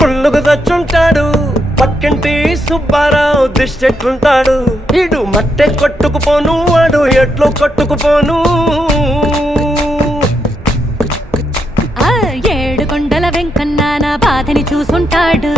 పుల్లుకు తెచ్చుంటాడు. పక్కింటి సుబ్బారావు దిష్టెట్లుంటాడు. ఇడు మట్టె కొట్టుకుపోను, వాడు ఎట్లు కొట్టుకుపోను. ఆ 7 కొండల వెంకన్న నా బాధని చూసుంటాడు.